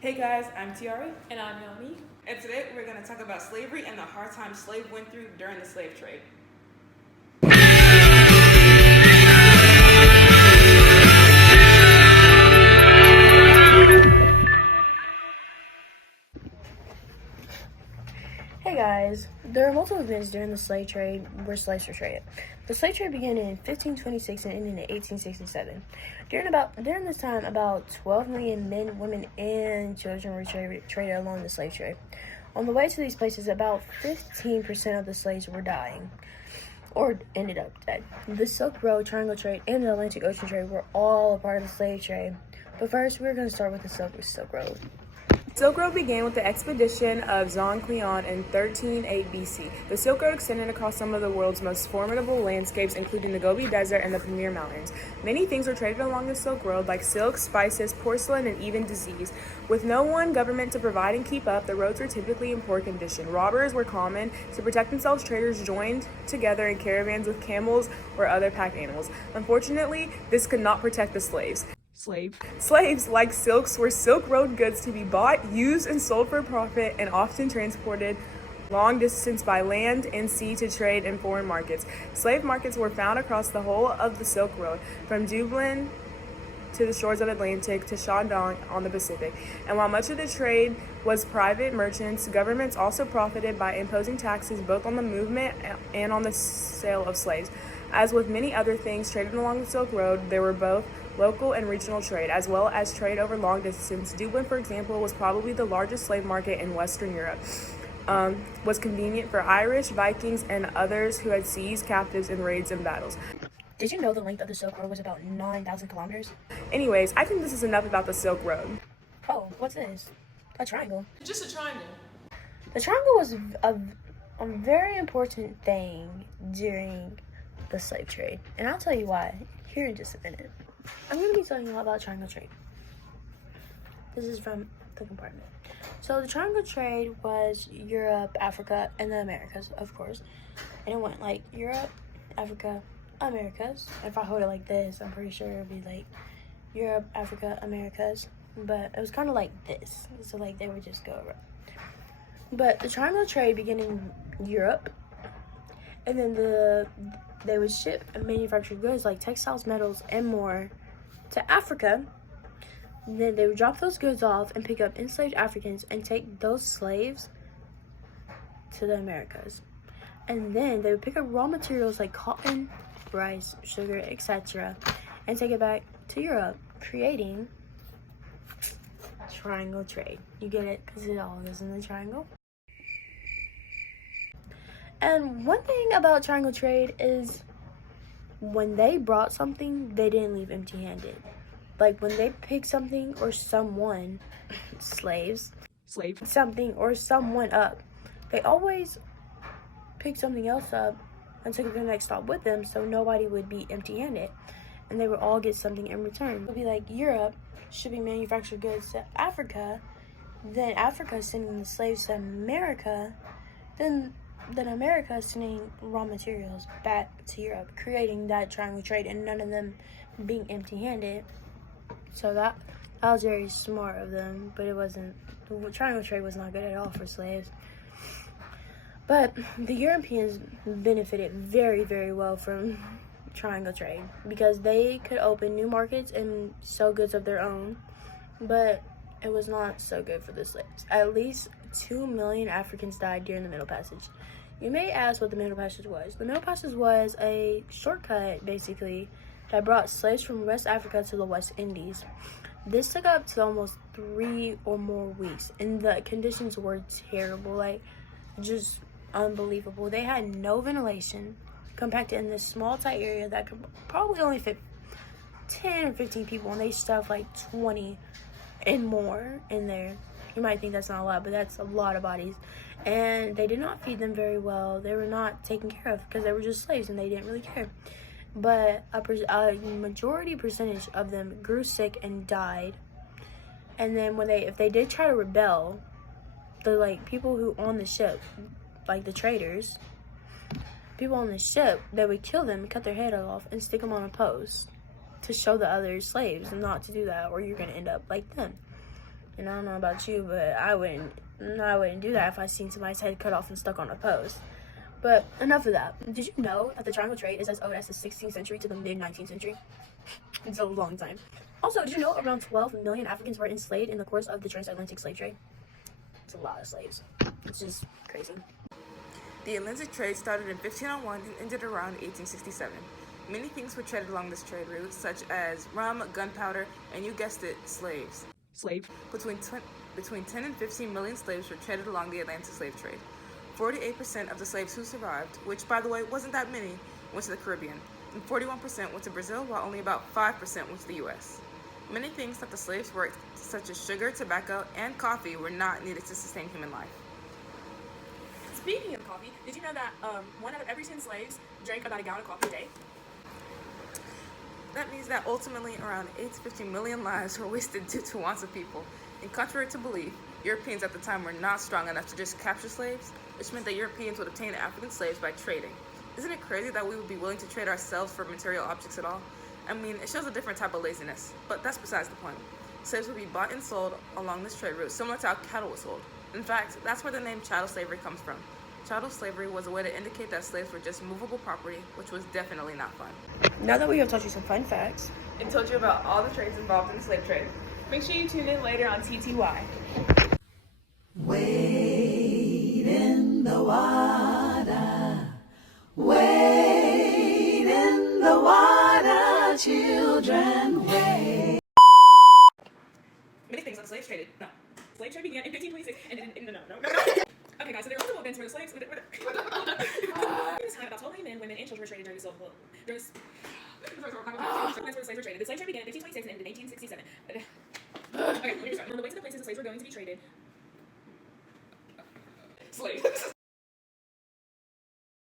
Hey guys, I'm Tiari, And I'm Naomi. and today we're going to talk about slavery and the hard time slaves went through during the slave trade. Hey guys, there are multiple events during the slave trade where slaves were traded. The slave trade began in 1526 and ended in 1867. During this time, about 12 million men, women, and children were traded along the slave trade. On the way to these places, about 15% of the slaves were dying or ended up dead. The Silk Road, Triangle Trade, and the Atlantic Ocean Trade were all a part of the slave trade. But first, we're going to start with the Silk Road. Silk Road began with the expedition of Zhang Qian in 1308 BC. The Silk Road extended across some of the world's most formidable landscapes, including the Gobi Desert and the Pamir Mountains. Many things were traded along the Silk Road, like silk, spices, porcelain, and even disease. With no one government to provide and keep up, the roads were typically in poor condition. Robbers were common. To protect themselves, traders joined together in caravans with camels or other pack animals. Unfortunately, this could not protect the slaves. Slaves, like silks, were Silk Road goods to be bought, used, and sold for profit, and often transported long distance by land and sea to trade in foreign markets. Slave markets were found across the whole of the Silk Road, from Dublin to the shores of Atlantic to Shandong on the Pacific. And while much of the trade was private merchants, governments also profited by imposing taxes both on the movement and on the sale of slaves. As with many other things traded along the Silk Road, there were both local and regional trade, as well as trade over long distance. Dublin, for example, was probably the largest slave market in Western Europe. Was convenient for Irish, Vikings, and others who had seized captives in raids and battles. Did you know the length of the Silk Road was about 9,000 kilometers? Anyways, I think this is enough about the Silk Road. Oh, what's this? A triangle. Just a triangle. The triangle was a very important thing during the slave trade, and I'll tell you why here in just a minute. I'm going to be telling you about triangle trade. This is from the compartment. So the triangle trade was Europe, Africa, and the Americas, of course. And it went like Europe, Africa, Americas. If I hold it like this, I'm pretty sure it would be like Europe, Africa, Americas. But it was kind of like this. So like they would just go around. But the triangle trade began in Europe. And then they would ship and manufacture goods like textiles, metals, and more to Africa. And then they would drop those goods off and pick up enslaved Africans and take those slaves to the Americas. And then they would pick up raw materials like cotton, rice, sugar, etc. and take it back to Europe, creating triangle trade. You get it? Because it all goes in the triangle. And one thing about triangle trade is when they brought something, they didn't leave empty-handed. Like when they picked something or someone, slaves, something or someone up, they always picked something else up and took it to the next stop with them, so nobody would be empty-handed, and they would all get something in return. It would be like Europe shipping manufactured goods to Africa, then Africa sending the slaves to America, then America sending raw materials back to Europe, creating that triangle trade, and none of them being empty-handed. So that was very smart of them, but it wasn't. The triangle trade was not good at all for slaves. But the Europeans benefited very, very well from triangle trade because they could open new markets and sell goods of their own, but it was not so good for the slaves. At least 2 million Africans died during the Middle Passage. You may ask what the Middle Passage was. The Middle Passage was a shortcut, basically, that brought slaves from West Africa to the West Indies. This took up to almost 3 or more weeks, and the conditions were terrible, like, just unbelievable. They had no ventilation, compacted in this small, tight area that could probably only fit 10 or 15 people, and they stuffed like 20 and more in there. You might think that's not a lot, but that's a lot of bodies. And they did not feed them very well. They were not taken care of because they were just slaves and they didn't really care. But a majority percentage of them grew sick and died. And then if they did try to rebel, the people who on the ship, like the traders, people on the ship, they would kill them, cut their head off, and stick them on a post to show the other slaves not to do that, or you're gonna end up like them. And I don't know about you, but I wouldn't do that if I seen somebody's head cut off and stuck on a post. But enough of that. Did you know that the triangle trade is as old as the 16th century to the mid-19th century? It's a long time. Also, did you know around 12 million Africans were enslaved in the course of the transatlantic slave trade? It's a lot of slaves. It's just crazy. The Atlantic trade started in 1501 and ended around 1867. Many things were traded along this trade route, such as rum, gunpowder, and you guessed it, slaves. Between 10 and 15 million slaves were traded along the Atlantic slave trade. 48% of the slaves who survived, which by the way wasn't that many, went to the Caribbean, and 41% went to Brazil, while only about 5% went to the US. Many things that the slaves worked, such as sugar, tobacco, and coffee, were not needed to sustain human life. Speaking of coffee, did you know that 1 out of every 10 slaves drank about a gallon of coffee a day? That means that ultimately around 8 to 15 million lives were wasted due to wants of people. And contrary to belief, Europeans at the time were not strong enough to just capture slaves, which meant that Europeans would obtain African slaves by trading. Isn't it crazy that we would be willing to trade ourselves for material objects at all? I mean, it shows a different type of laziness, but that's besides the point. Slaves would be bought and sold along this trade route, similar to how cattle was sold. In fact, that's where the name chattel slavery comes from. Chattel slavery was a way to indicate that slaves were just movable property, which was definitely not fun. Now that we have taught you some fun facts And told you about all the trades involved in the slave trade, make sure you tune in later on TTY. Wade in the water, wade in the water, children, wade. Many things on the slave trade. No. Slave trade began in 1526 and no. Okay, guys, so there were multiple events where the slaves. This time, about 12 million men, women, and children were traded during the Civil War. Events where the slaves were traded. The slave trade began in 1526 and ended in 1867. Okay, let me start. On the way to the places the slaves were going to be traded. Slaves.